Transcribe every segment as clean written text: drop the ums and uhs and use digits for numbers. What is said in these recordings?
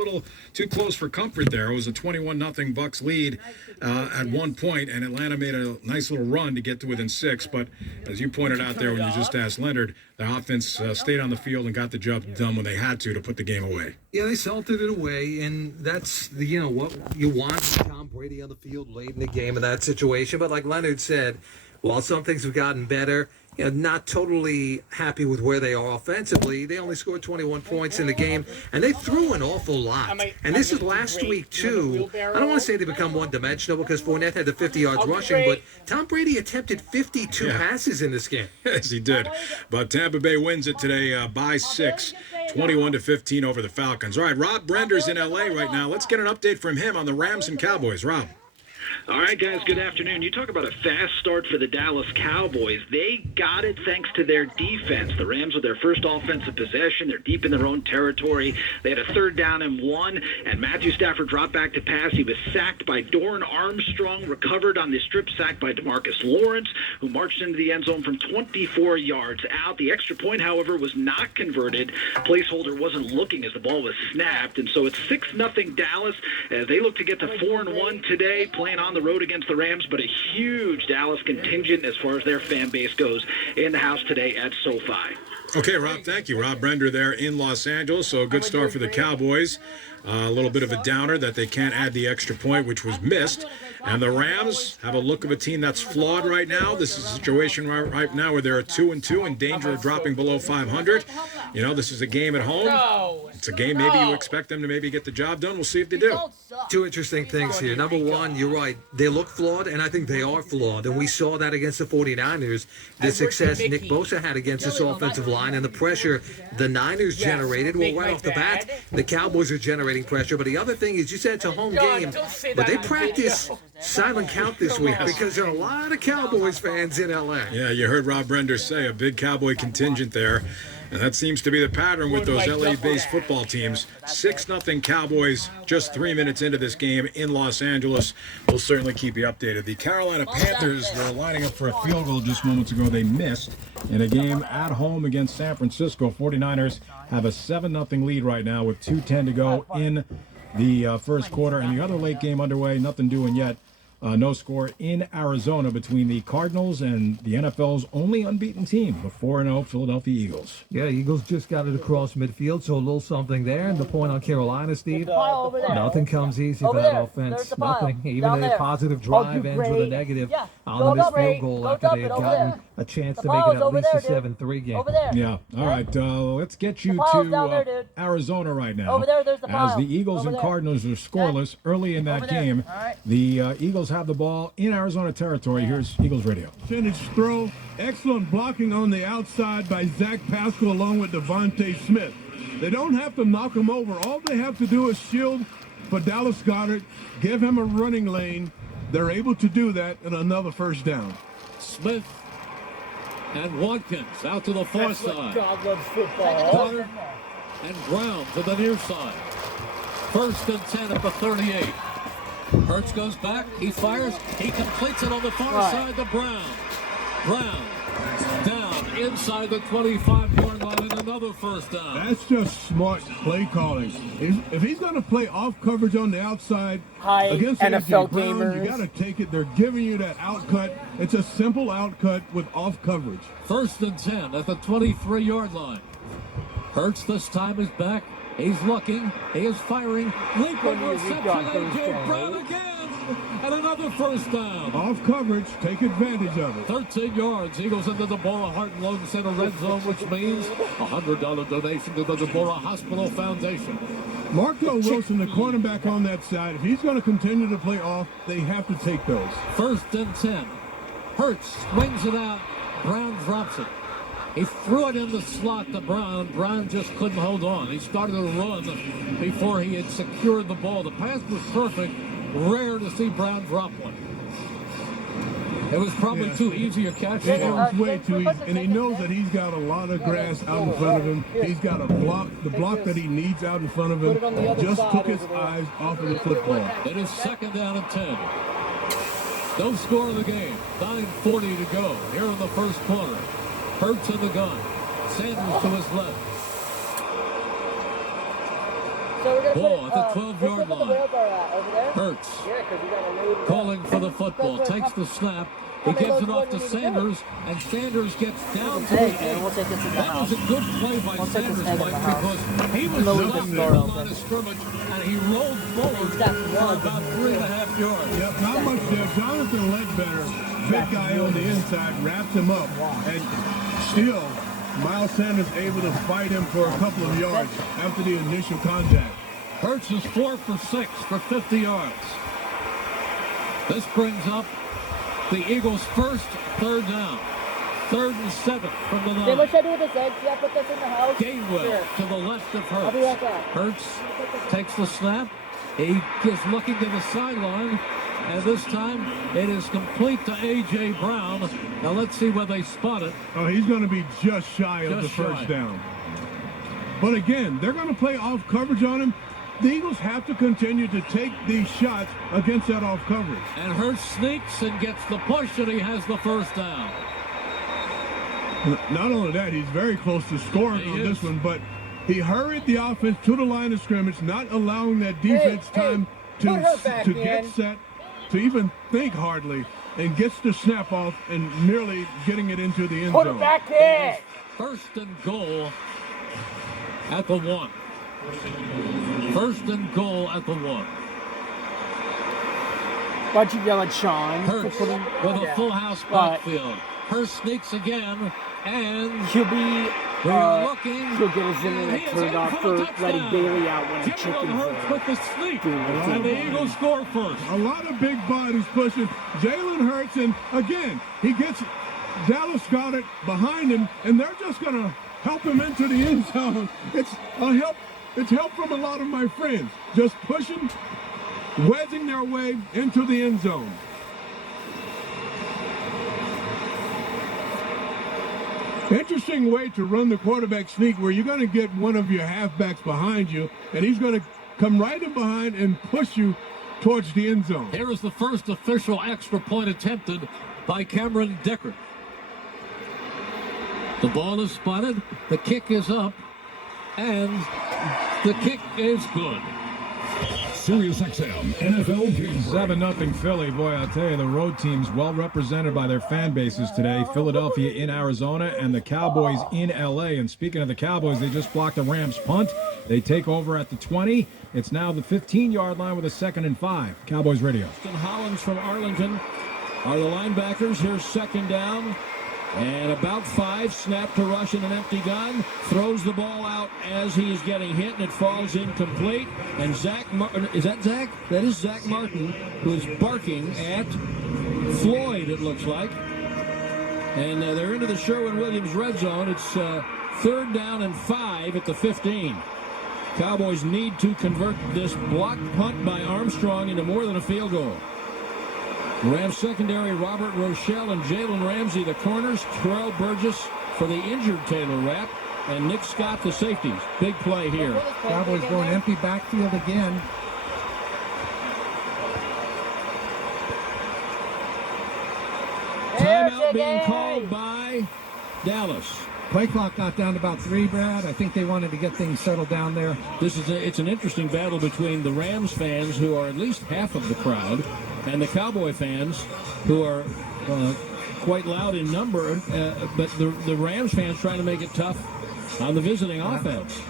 little too close for comfort there. It was a 21-0 Bucks lead at one point, and Atlanta made a nice little run to get to within 6. But as you pointed out there when you just asked Leonard, the offense stayed on the field and got the job done when they had to put the game away. Yeah, they salted it away, and that's what you want Tom Brady on the field late in the game in that situation. But like Leonard said, while some things have gotten better, not totally happy with where they are offensively. They only scored 21 points in the game, and they threw an awful lot. And this is last week, too. I don't want to say they become one-dimensional because Fournette had the 50 yards rushing, but Tom Brady attempted 52 passes in this game. Yes, he did. But Tampa Bay wins it today by 6, 21-15 over the Falcons. All right, Rob Brender's in L.A. right now. Let's get an update from him on the Rams and Cowboys. Rob. All right, guys, good afternoon. You talk about a fast start for the Dallas Cowboys. They got it thanks to their defense. The Rams with their first offensive possession. They're deep in their own territory. They had a 3rd down and 1, and Matthew Stafford dropped back to pass. He was sacked by Doran Armstrong, recovered on the strip sack by DeMarcus Lawrence, who marched into the end zone from 24 yards out. The extra point, however, was not converted. Placeholder wasn't looking as the ball was snapped, and so it's 6-0 Dallas as they look to get to 4-1 today, playing on the road against the Rams, but a huge Dallas contingent as far as their fan base goes in the house today at SoFi. Okay, Rob, thank you. Rob Brender there in Los Angeles. So a good start for the Cowboys. A little bit of a downer that they can't add the extra point, which was missed. And the Rams have a look of a team that's flawed right now. This is a situation right now where they're 2-2 in danger of dropping below 500. This is a game at home. It's a game maybe you expect them to maybe get the job done. We'll see if they do. Two interesting things here. Number one, you're right. They look flawed, and I think they are flawed. And we saw that against the 49ers. The success Nick Bosa had against this offensive line and the pressure the Niners generated. Well, right off the bat, the Cowboys are generating pressure. But the other thing is, you said it's a home game, but they practice silent count this week because there are a lot of Cowboys fans in L.A. Yeah, you heard Rob Brender say a big Cowboy contingent there. And that seems to be the pattern with those LA-based football teams. 6-0 Cowboys just 3 minutes into this game in Los Angeles. We'll certainly keep you updated. The Carolina Panthers were lining up for a field goal just moments ago. They missed in a game at home against San Francisco. 49ers have a 7-0 lead right now with 2:10 to go in the first quarter. And the other late game underway, nothing doing yet. No score in Arizona between the Cardinals and the NFL's only unbeaten team, the 4-0 Philadelphia Eagles. Yeah, Eagles just got it across midfield, so a little something there. And the point on Carolina, Steve, nothing comes easy for that offense. Nothing. Even a positive drive ends with a negative on the missed field goal after they had gotten a chance to make it at least a 7-3 game. Yeah. All right. Let's get you to Arizona right now. As the Eagles and Cardinals are scoreless early in that game, the Eagles have the ball in Arizona territory. Here's Eagles Radio. Percentage throw. Excellent blocking on the outside by Zach Pascal along with Devontae Smith. They don't have to knock him over. All they have to do is shield for Dallas Goedert, give him a running lane. They're able to do that in another first down. Smith and Watkins out to the far side. God loves football. Goddard and Brown to the near side. 1st and 10 at the 38. Hurts goes back, he fires, he completes it on the far side to Brown. Brown down inside the 25-yard line and another first down. That's just smart play calling. If he's going to play off coverage on the outside against NFL Brown, gamers, you got to take it. They're giving you that out cut. It's a simple out cut with off coverage. 1st and 10 at the 23-yard line. Hurts this time is back. He's looking. He is firing. Lincoln reception into Brown again. And another first down. Off coverage. Take advantage of it. 13 yards. Eagles into the Deborah Hart and Logan Center red zone, which means a $100 donation to the Deborah Hospital Foundation. Marco Wilson, the cornerback on that side, if he's going to continue to play off, they have to take those. 1st and 10. Hurts swings it out. Brown drops it. He threw it in the slot to Brown. Brown just couldn't hold on. He started to run before he had secured the ball. The pass was perfect. Rare to see Brown drop one. It was probably too easy a catch. It was way too easy, and he knows that he's got a lot of grass out in front of him. He's got a block, the block that he needs out in front of him. Just took his eyes off of the football. It is 2nd down and 10. No score in the game. 9:40 to go here in the first quarter. Hurts in the gun. Sanders to his left. Ball at the 12-yard line. Hurts calling for the football. Takes the snap. He gives it off to Sanders, and Sanders gets down to the 8. That was a good play by Sanders, Mike, because he was stopped there on the scrimmage, and he rolled forward for about 3.5 yards. Yep, not much there. Jonathan Ledbetter, big guy on the inside, wraps him up, and still Miles Sanders able to fight him for a couple of yards after the initial contact. Hurts is 4 for 6 for 50 yards. This brings up the Eagles' first third down. 3rd and 7 from the 9. What should I do with this egg? Should I put this in the house? Gainwell to the left of Hurts. I'll be right back. Hurts takes the snap. He is looking to the sideline. And this time, it is complete to A.J. Brown. Now let's see where they spot it. Oh, he's going to be just shy of the first down. But again, they're going to play off coverage on him. The Eagles have to continue to take these shots against that off coverage. And Hurts sneaks and gets the push, and he has the first down. Not only that, he's very close to scoring on this one, but he hurried the offense to the line of scrimmage, not allowing that defense time to get set, to even think hardly, and gets the snap off and nearly getting it into the end zone. Put it back in! First and goal at the 1. First and goal at the 1. Why'd you yell at Sean? Hurts with a full house backfield. Hurts sneaks again, and he'll be looking. He'll get his internet turned off for letting Bailey out when the chicken Hurts with the sneak, and the Eagles score first. A lot of big bodies pushing. Jalen Hurts, and again, he gets Dallas Goedert behind him, and they're just going to help him into the end zone. It's help from a lot of my friends, just pushing, wedging their way into the end zone. Interesting way to run the quarterback sneak, where you're going to get one of your halfbacks behind you, and he's going to come right in behind and push you towards the end zone. Here is the first official extra point attempted by Cameron Deckard. The ball is spotted, the kick is up, and the kick is good. Sirius XM NFL game. 7-0 Philly. Boy, I'll tell you, the road team's well represented by their fan bases today. Philadelphia in Arizona and the Cowboys in L.A. And speaking of the Cowboys, they just blocked the Rams punt. They take over at the 20. It's now the 15-yard line with a 2nd and 5. Cowboys Radio. Hollins from Arlington are the linebackers. Here's 2nd down. And about 5, snap to rush in an empty gun, throws the ball out as he is getting hit, and it falls incomplete. And Zach Martin, is that Zach? That is Zach Martin, who is barking at Floyd, it looks like. And they're into the Sherwin-Williams red zone. It's 3rd down and 5 at the 15. Cowboys need to convert this blocked punt by Armstrong into more than a field goal. Rams secondary, Robert Rochelle and Jalen Ramsey, the corners. Terrell Burgess for the injured Taylor Rapp, and Nick Scott, the safeties. Big play here. Cowboys going empty backfield again. Timeout being called by Dallas. Play clock got down to about 3, Brad. I think they wanted to get things settled down there. It's an interesting battle between the Rams fans, who are at least half of the crowd, and the Cowboy fans, who are quite loud in number, but the Rams fans trying to make it tough on the visiting offense.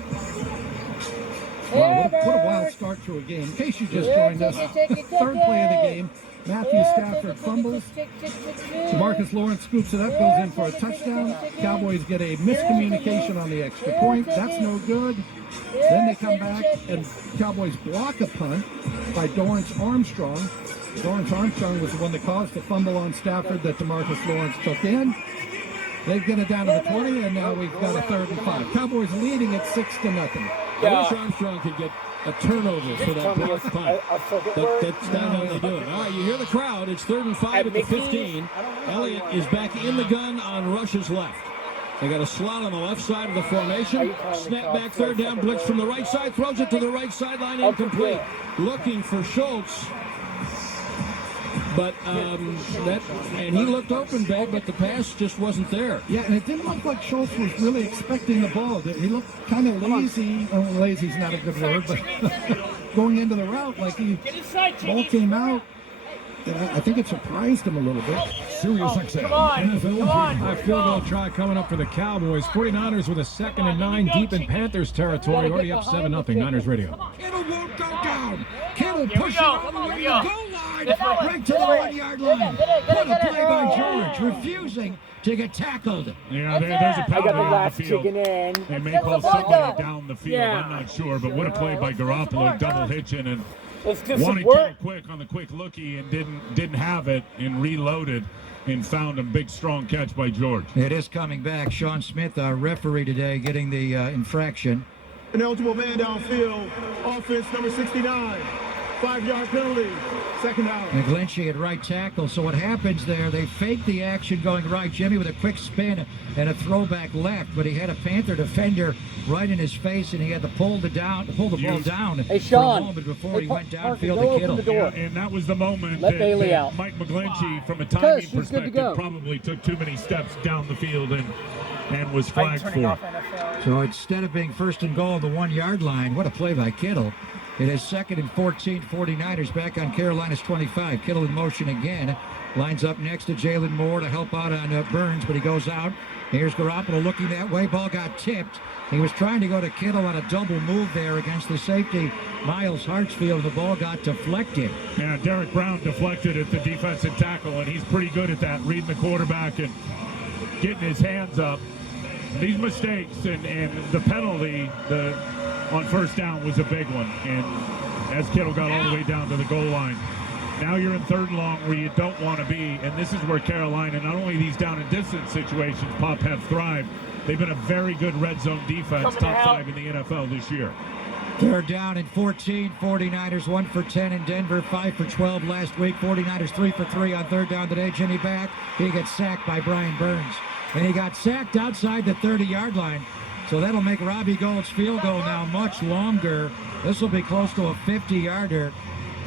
Wow, what a wild start to a game. In case you just joined us, 3rd play of the game. Matthew Stafford fumbles. Demarcus Lawrence scoops it up, goes in for a touchdown. Cowboys get a miscommunication on the extra point. That's no good. Then they come back, and Cowboys block a punt by Dorrance Armstrong. Dorrance Armstrong was the one that caused the fumble on Stafford that Demarcus Lawrence took in. They get it down to the 20, and now we've got a 3rd and 5. Cowboys leading at 6-0. I wish Armstrong could get a turnover for that block punt. That's not how they do it. All right, you hear the crowd. It's 3rd and 5 at the 15. Elliott is back in the gun on Rush's left. They got a slot on the left side of the formation. Snap back, 3rd down, blitz from the right side. Throws it to the right sideline, incomplete. Looking for Schultz. But and he looked open, Beck, but the pass just wasn't there. Yeah, and it didn't look like Schultz was really expecting the ball. He looked kind of lazy. Oh, lazy's not a good word, but going into the route, like ball came out. I think it surprised him a little bit. Sirius XM NFL. A field goal try coming up for the Cowboys. 49ers with a 2nd and 9 deep in Panthers territory. Already up 7-0. Niners radio. Kittle won't go down. Kittle pushing all the way to the goal line. Right to the 1-yard line. What a play by George. Refusing to get tackled. Yeah, there's a penalty I got the on the last field. chicken in. They may call somebody down the field. Yeah. I'm not sure, but what a play by Garoppolo, double hitching and Let's do some wanted work. Kittle quick on the quick lookie and didn't have it and reloaded and found a big strong catch by George. It is coming back. Sean Smith, our referee today, getting the infraction. An eligible man downfield. Offense number 69. 5-yard penalty. 2nd down. McGlinchey at right tackle. So what happens there, they fake the action going right. Jimmy with a quick spin and a throwback left, but he had a Panther defender right in his face, and he had to pull the ball down Hey, for a Sean. moment before he went Parker, downfield go to open Kittle. the door. Yeah, and that was the moment Let Bailey that out. Mike McGlinchey, from a timing she's good to perspective, go. probably took too many steps down the field and was flagged for. So instead of being 1st and goal at the 1-yard line, what a play by Kittle. It is 2nd and 14, 49ers back on Carolina's 25. Kittle in motion again. Lines up next to Jalen Moore to help out on Burns, but he goes out. Here's Garoppolo looking that way. Ball got tipped. He was trying to go to Kittle on a double move there against the safety, Miles Hartsfield. The ball got deflected. Yeah, Derek Brown deflected at the defensive tackle, and he's pretty good at that, reading the quarterback and getting his hands up. These mistakes and the penalty on 1st down was a big one, and as Kittle got all the way down to the goal line. Now you're in 3rd and long where you don't want to be, and this is where Carolina, not only these down and distance situations, Pop have thrived. They've been a very good red zone defense, top 5 in the NFL this year. 3rd down and 14. 49ers 1 for 10 in Denver, 5 for 12 last week. 49ers 3 for 3 on 3rd down today. Jimmy back. He gets sacked by Brian Burns. And he got sacked outside the 30-yard line. So that'll make Robbie Gould's field goal now much longer. This will be close to a 50-yarder.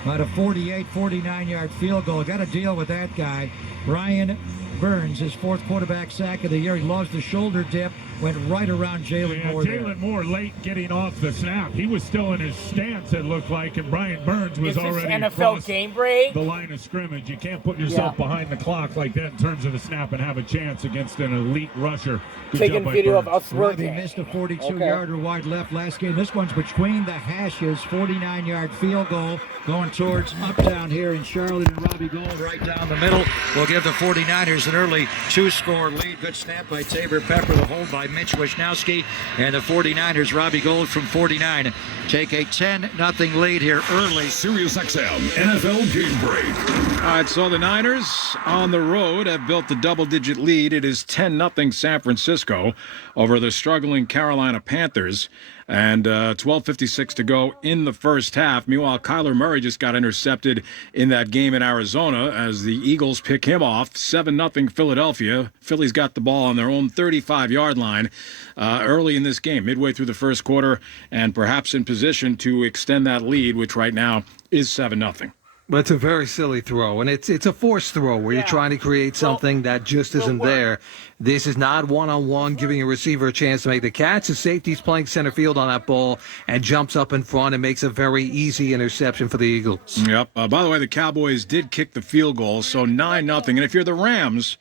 About a 48, 49-yard field goal. Got to deal with that guy. Brian Burns, his 4th quarterback sack of the year. He lost the shoulder dip, went right around Jalen Moore. Jalen Moore late getting off the snap. He was still in his stance, it looked like, and Brian Burns was already NFL game break? the line of scrimmage. You can't put yourself behind the clock like that in terms of the snap and have a chance against an elite rusher. Good Taking video of us Robbie working. missed a 42-yarder wide left last game. This one's between the hashes, 49-yard field goal going towards Uptown here in Charlotte, and Robbie Gould right down the middle will give the 49ers an early 2-score lead. Good snap by Tabor Pepper, the hold by Mitch Wisnowski, and the 49ers, Robbie Gould from 49, take a 10-0 lead here early. Sirius XM NFL Game Break. All right, so the Niners on the road have built the double-digit lead. It is 10-0 San Francisco over the struggling Carolina Panthers. And 12:56 to go in the 1st half. Meanwhile, Kyler Murray just got intercepted in that game in Arizona as the Eagles pick him off. 7-0 Philadelphia. Philly's got the ball on their own 35-yard line early in this game, midway through the 1st quarter, and perhaps in position to extend that lead, which right now is 7-0. But it's a very silly throw, and it's a forced throw where you're trying to create something that just isn't there. This is not one-on-one giving a receiver a chance to make the catch. The safety's playing center field on that ball and jumps up in front and makes a very easy interception for the Eagles. Yep. By the way, the Cowboys did kick the field goal, so 9-0. And if you're the Rams,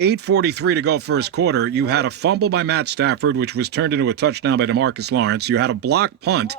8:43 to go 1st quarter. You had a fumble by Matt Stafford, which was turned into a touchdown by DeMarcus Lawrence. You had a blocked punt,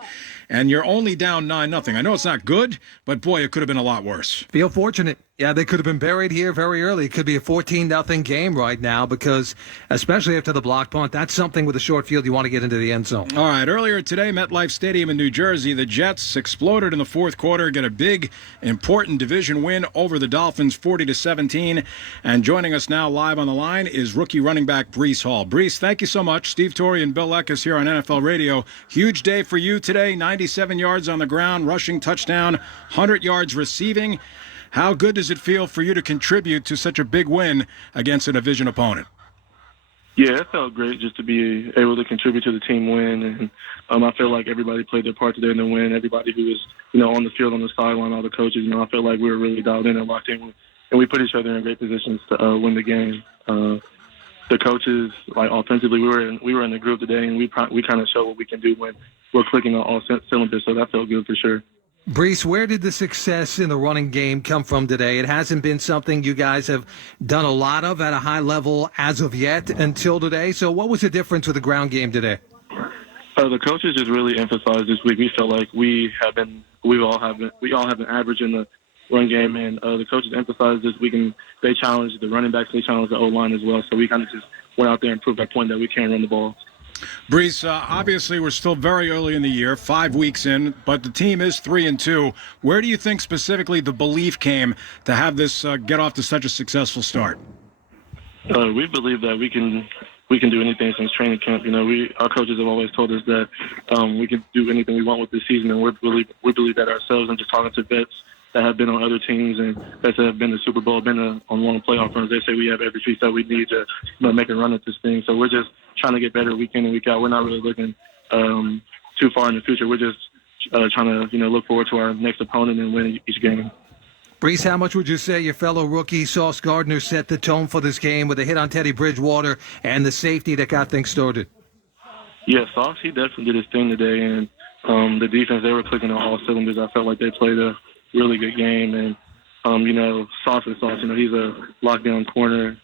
and you're only down 9-0. I know it's not good, but boy, it could have been a lot worse. Feel fortunate. Yeah, they could have been buried here very early. It could be a 14-0 game right now because, especially after the block punt, that's something with a short field you want to get into the end zone. All right, earlier today, MetLife Stadium in New Jersey, the Jets exploded in the 4th quarter, get a big, important division win over the Dolphins, 40-17. And joining us now live on the line is rookie running back Breece Hall. Breece, thank you so much. Steve Torrey and Bill Eckes here on NFL Radio. Huge day for you today, 97 yards on the ground, rushing touchdown, 100 yards receiving. How good does it feel for you to contribute to such a big win against a division opponent? Yeah, it felt great just to be able to contribute to the team win, and I feel like everybody played their part today in the win. Everybody who was, on the field, on the sideline, all the coaches, I feel like we were really dialed in and locked in, and we put each other in great positions to win the game. The coaches, like offensively, we were in the group today, and we kind of show what we can do when we're clicking on all cylinders. So that felt good for sure. Brees, where did the success in the running game come from today? It hasn't been something you guys have done a lot of at a high level as of yet until today. So what was the difference with the ground game today? The coaches just really emphasized this week. We felt like we all have been averaging the run game, and the coaches emphasized this week, and they challenged the running backs, they challenged the O-line as well. So we kind of just went out there and proved our point that we can run the ball. Brees, obviously we're still very early in the year, 5 weeks in, but the team is 3-2. Where do you think specifically the belief came to have this get off to such a successful start? We believe that we can do anything since training camp. Our coaches have always told us that we can do anything we want with this season, and we believe that ourselves. And just talking to vets that have been on other teams and vets that have been to the Super Bowl, been on long playoff runs, they say we have every piece that we need to make a run at this thing. So we're just trying to get better week in and week out. We're not really looking too far in the future. We're just trying to look forward to our next opponent and win each game. Brees, how much would you say your fellow rookie Sauce Gardner set the tone for this game with a hit on Teddy Bridgewater and the safety that got things started? Yeah, Sauce, he definitely did his thing today, and the defense, they were clicking on all cylinders. I felt like they played a really good game, and Sauce is Sauce. He's a lockdown corner.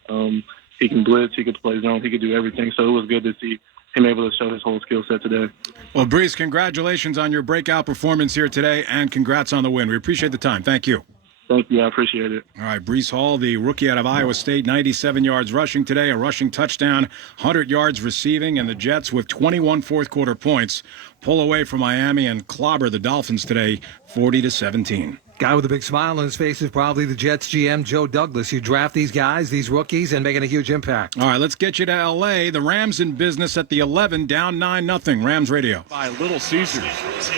He can blitz, he could play zone, he could do everything. So it was good to see him able to show his whole skill set today. Well, Brees, congratulations on your breakout performance here today, and congrats on the win. We appreciate the time. Thank you. Thank you. I appreciate it. All right, Brees Hall, the rookie out of Iowa State, 97 yards rushing today, a rushing touchdown, 100 yards receiving, and the Jets with 21 fourth-quarter points pull away from Miami and clobber the Dolphins today, 40-17. Guy with a big smile on his face is probably the Jets GM, Joe Douglas. You draft these guys, these rookies, and making a huge impact. All right, let's get you to L.A. The Rams in business at the 11, down 9-0. Rams Radio. By Little Caesars.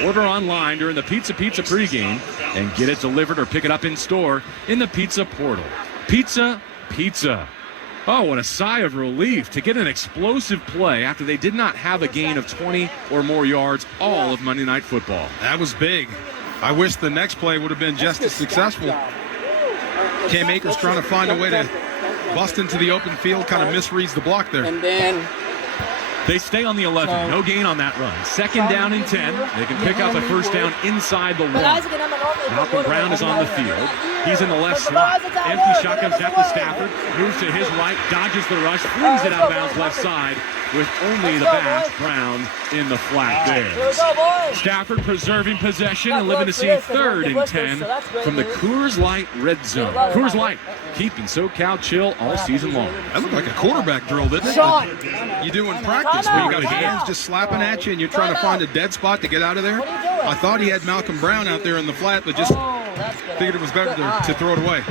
Order online during the Pizza pregame and get it delivered or pick it up in store in the Pizza portal. Pizza. Oh, what a sigh of relief to get an explosive play after they did not have a gain of 20 or more yards all of Monday Night Football. That was big. I wish the next play would have been just as successful. Cam Akers trying to find a way to bust into the open field, kind of misreads the block there. And then they stay on the 11. No gain on that run. Second down and 10. They can pick up a first down inside the 1. Malcolm Brown is on the field. He's in the left slot. Empty shotgun snap to Stafford. Moves to his right. Dodges the rush. Flings it out of bounds left side with only the back. Brown in the flat there. Stafford preserving possession and living to see 3rd and 10 from the Coors Light red zone. Coors Light keeping SoCal chill all season long. That looked like a quarterback drill, didn't it? You do in practice where you got hands just slapping at you and you're trying to find a dead spot to get out of there. I thought he had Malcolm Brown out there in the flat, but just figured it was better to throw it away.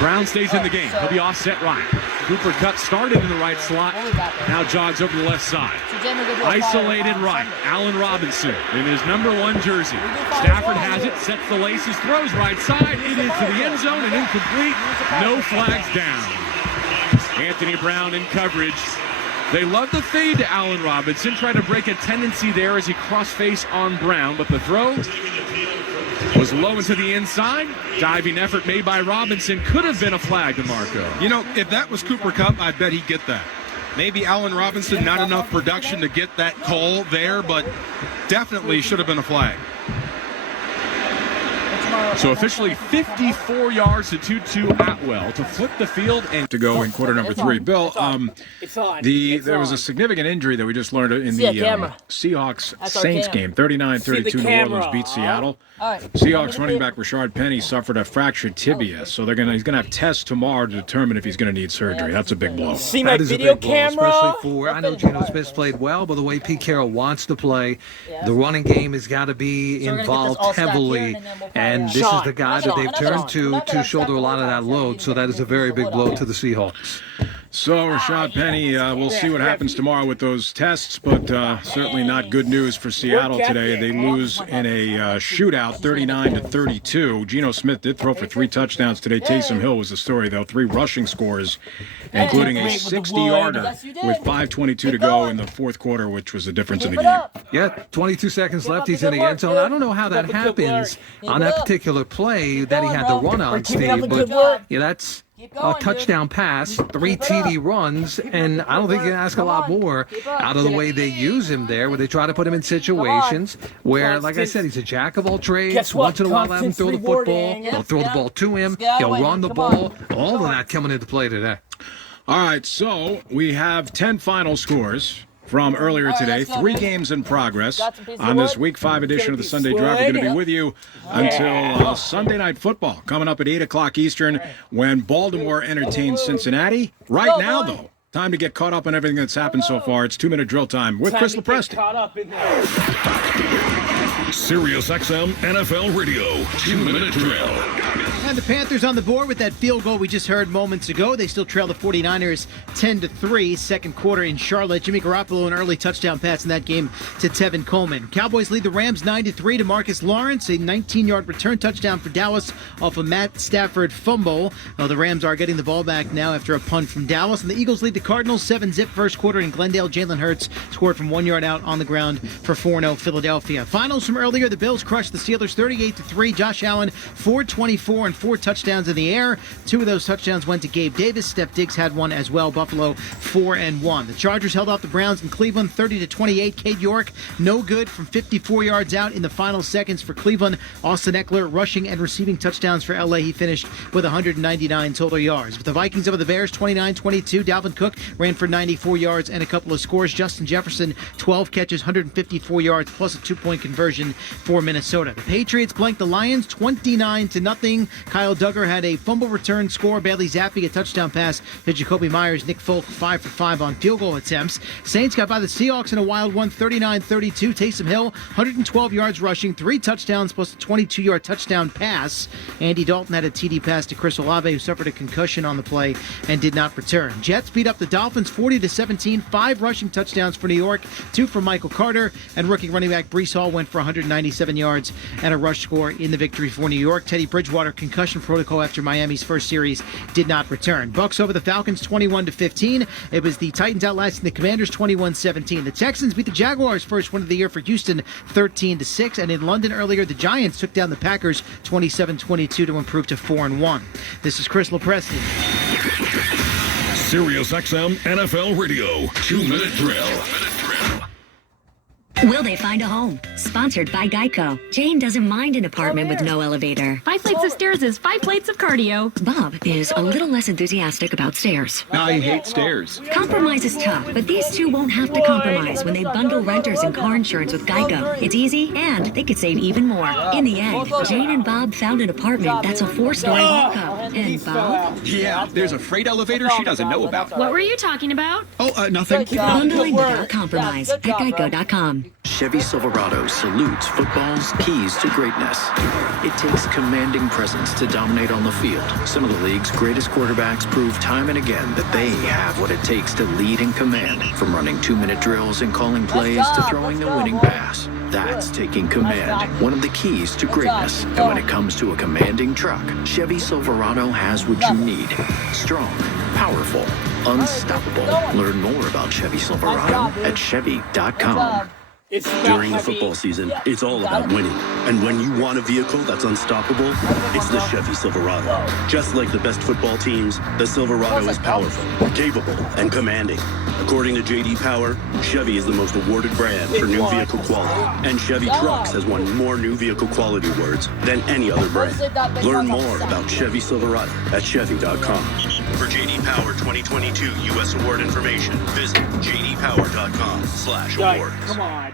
Brown stays in the game. He'll be offset right. Cooper Kupp started in the right slot. Now jogs over the left side. Isolated right. Allen Robinson in his number 1 jersey. Stafford has it. Sets the laces. Throws right side. It is to the end zone and incomplete. No flags down. Anthony Brown in coverage. They love the fade to Allen Robinson. Try to break a tendency there as he cross-face on Brown. But the throw was low into the inside. Diving effort made by Robinson. Could have been a flag to Marco. If that was Cooper Kupp, I bet he'd get that. Maybe Allen Robinson, not enough production to get that call there, but definitely should have been a flag. So officially 54 yards to 2-2 Atwell to flip the field and to go in quarter number 3. Bill, there was a significant injury that we just learned in the Seahawks-Saints game. 39-32 New Orleans beat Seattle. Seahawks running back Rashard Penny suffered a fractured tibia, so he's going to have tests tomorrow to determine if he's going to need surgery. That's a big blow. See my video camera? Especially for, I know Geno Smith played well, but the way Pete Carroll wants to play, the running game has got to be involved heavily, and this is the guy that they've turned to shoulder a lot of that load, so that is a very big blow to the Seahawks. So, Rashad Penny, we'll see what happens tomorrow with those tests, but certainly not good news for Seattle today. They lose in a shootout, 39-32. Geno Smith did throw for 3 touchdowns today. Taysom Hill was the story, though. 3 rushing scores, including a 60-yarder with 5:22 to go in the fourth quarter, which was the difference in the game. Yeah, 22 seconds left. He's in the end zone. I don't know how that happens on that particular play that he had to run on, Steve, but yeah, that's a touchdown pass, 3 TD runs, and I don't think you can ask a lot more out of the way they use him there, where they try to put him in situations where, like I said, he's a jack of all trades. Once in a while, let him throw the football. They'll throw the ball to him. He'll run the ball. All of that coming into play today. All right, so we have 10 final scores from earlier today. 3 games in progress on this Week 5 edition of the Sunday Drive. We're going to be with you until Sunday Night Football, coming up at 8 o'clock Eastern when Baltimore entertains Cincinnati. Right now, though, time to get caught up on everything that's happened so far. It's 2-minute drill time with Chris Lepresti. Sirius XM NFL Radio, 2-minute drill. And the Panthers on the board with that field goal we just heard moments ago. They still trail the 49ers 10-3. Second quarter in Charlotte. Jimmy Garoppolo, an early touchdown pass in that game to Tevin Coleman. Cowboys lead the Rams 9-3 to Marcus Lawrence. A 19-yard return touchdown for Dallas off a Matt Stafford fumble. The Rams are getting the ball back now after a punt from Dallas. And the Eagles lead the Cardinals 7-zip first quarter in Glendale. Jalen Hurts scored from 1 yard out on the ground for 4-0 Philadelphia. Finals from earlier. The Bills crushed the Steelers 38-3. Josh Allen 424 and 4 touchdowns in the air. 2 of those touchdowns went to Gabe Davis. Steph Diggs had one as well. Buffalo 4-1. The Chargers held off the Browns in Cleveland 30-28. Cade York no good from 54 yards out in the final seconds for Cleveland. Austin Eckler rushing and receiving touchdowns for LA. He finished with 199 total yards. With the Vikings over the Bears 29-22. Dalvin Cook ran for 94 yards and a couple of scores. Justin Jefferson 12 catches, 154 yards plus a 2-point conversion for Minnesota. The Patriots blanked the Lions 29-0. Kyle Duggar had a fumble return score. Bailey Zappi a touchdown pass to Jacoby Myers. Nick Folk 5 for 5 on field goal attempts. Saints got by the Seahawks in a wild one 39-32. Taysom Hill 112 yards rushing, 3 touchdowns plus a 22-yard touchdown pass. Andy Dalton had a TD pass to Chris Olave, who suffered a concussion on the play and did not return. Jets beat up the Dolphins 40-17. 5 rushing touchdowns for New York, 2 for Michael Carter, and rookie running back Breece Hall went for 197 yards and a rush score in the victory for New York. Teddy Bridgewater concussion protocol after Miami's first series did not return. Bucks over the Falcons 21-15. It was the Titans outlasting the Commanders 21-17. The Texans beat the Jaguars first win of the year for Houston 13-6. And in London earlier, the Giants took down the Packers 27-22 to improve to 4-1. This is Chris Lepresti. Sirius XM NFL Radio, 2-minute drill. Will they find a home? Sponsored by Geico. Jane doesn't mind an apartment with no elevator. 5 flights of stairs is 5 plates of cardio. Bob is a little less enthusiastic about stairs. I hate stairs. Compromise is tough, but these two won't have to compromise when they bundle renters and car insurance with Geico. It's easy, and they could save even more. In the end, Jane and Bob found an apartment that's a 4-story walk-up. And Bob? Yeah, there's a freight elevator she doesn't know about. What were you talking about? Oh, nothing. Bundling without compromise at Geico.com. Chevy Silverado salutes football's keys to greatness. It takes commanding presence to dominate on the field. Some of the league's greatest quarterbacks prove time and again that they have what it takes to lead and command, from running 2-minute drills and calling plays to throwing the winning pass. That's taking command, one of the keys to greatness. And when it comes to a commanding truck, Chevy Silverado has what you need. Strong, powerful, unstoppable. Learn more about Chevy Silverado at Chevy.com. During the football season, it's all about winning. And when you want a vehicle that's unstoppable, it's the Chevy Silverado. Just like the best football teams, the Silverado is powerful, capable, and commanding. According to J.D. Power, Chevy is the most awarded brand for new vehicle quality. And Chevy Trucks has won more new vehicle quality awards than any other brand. Learn more about Chevy Silverado at Chevy.com. For J.D. Power 2022 U.S. award information, visit jdpower.com/awards. Come on.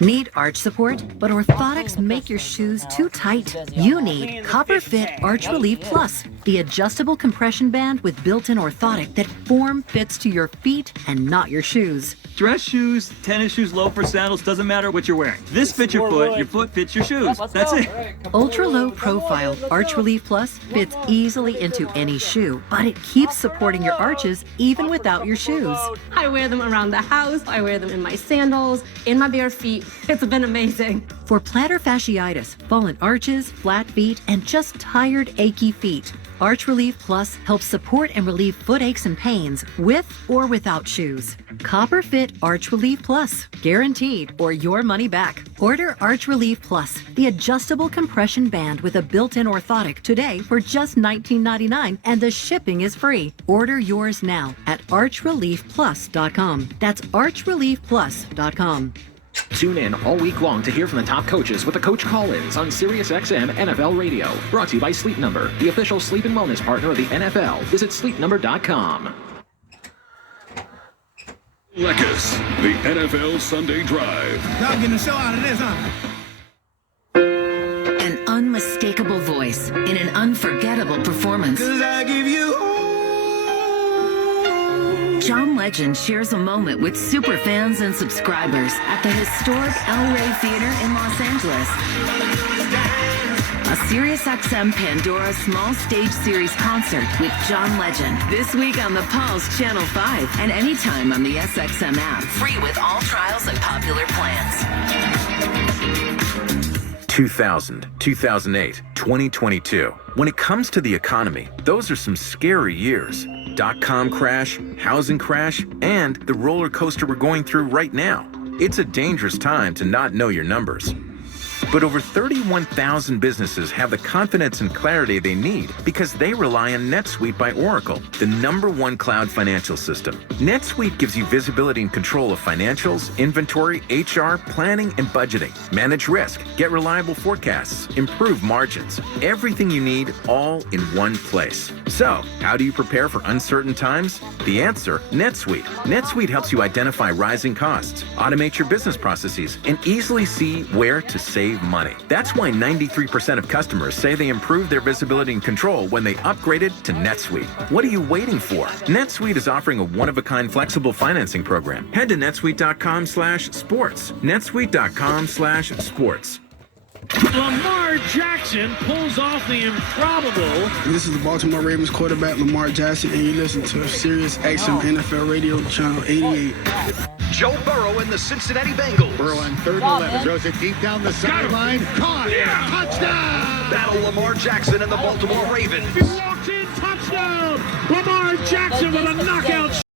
Need arch support, but orthotics make your shoes too tight? You need Copper Fit Arch Relief Plus, the adjustable compression band with built-in orthotic that form-fits to your feet and not your shoes. Dress shoes, tennis shoes, loafers, sandals, doesn't matter what you're wearing. This fits your foot fits your shoes. That's it. Ultra-low profile Arch Relief Plus fits easily into any shoe, but it keeps supporting your arches even without your shoes. I wear them around the house. I wear them in my sandals, in my bare feet. It's been amazing. For plantar fasciitis, fallen arches, flat feet, and just tired, achy feet, Arch Relief Plus helps support and relieve foot aches and pains with or without shoes. Copper Fit Arch Relief Plus, guaranteed or your money back. Order Arch Relief Plus, the adjustable compression band with a built-in orthotic today for just $19.99, and the shipping is free. Order yours now at archreliefplus.com. That's archreliefplus.com. Tune in all week long to hear from the top coaches with the Coach Call-Ins on SiriusXM NFL Radio. Brought to you by Sleep Number, the official sleep and wellness partner of the NFL. Visit sleepnumber.com. Lekis, the NFL Sunday Drive. Y'all getting a show out of this, huh? An unmistakable voice in an unforgettable performance. 'Cause I give you John Legend shares a moment with superfans and subscribers at the historic El Rey Theater in Los Angeles. A SiriusXM Pandora Small Stage Series concert with John Legend. This week on the Pulse Channel 5 and anytime on the SXM app. Free with all trials and popular plans. 2000, 2008, 2022. When it comes to the economy, those are some scary years. .com crash, housing crash, and the roller coaster we're going through right now. It's a dangerous time to not know your numbers. But over 31,000 businesses have the confidence and clarity they need because they rely on NetSuite by Oracle, the #1 cloud financial system. NetSuite gives you visibility and control of financials, inventory, HR, planning, and budgeting. Manage risk, get reliable forecasts, improve margins. Everything you need all in one place. So, how do you prepare for uncertain times? The answer, NetSuite. NetSuite helps you identify rising costs, automate your business processes, and easily see where to save money. That's why 93% of customers say they improved their visibility and control when they upgraded to NetSuite. What are you waiting for? NetSuite is offering a one-of-a-kind flexible financing program. Head to netsuite.com/sports. netsuite.com/sports. Lamar Jackson pulls off the improbable. This is the Baltimore Ravens quarterback Lamar Jackson, and you listen to SiriusXM NFL Radio, channel 88. Joe Burrow and the Cincinnati Bengals. Burrow on 3rd and 11, throws it deep down the sideline. Caught! Yeah. Touchdown! Battle Lamar Jackson and the Baltimore Ravens. He walks in, touchdown! Lamar Jackson with a knockout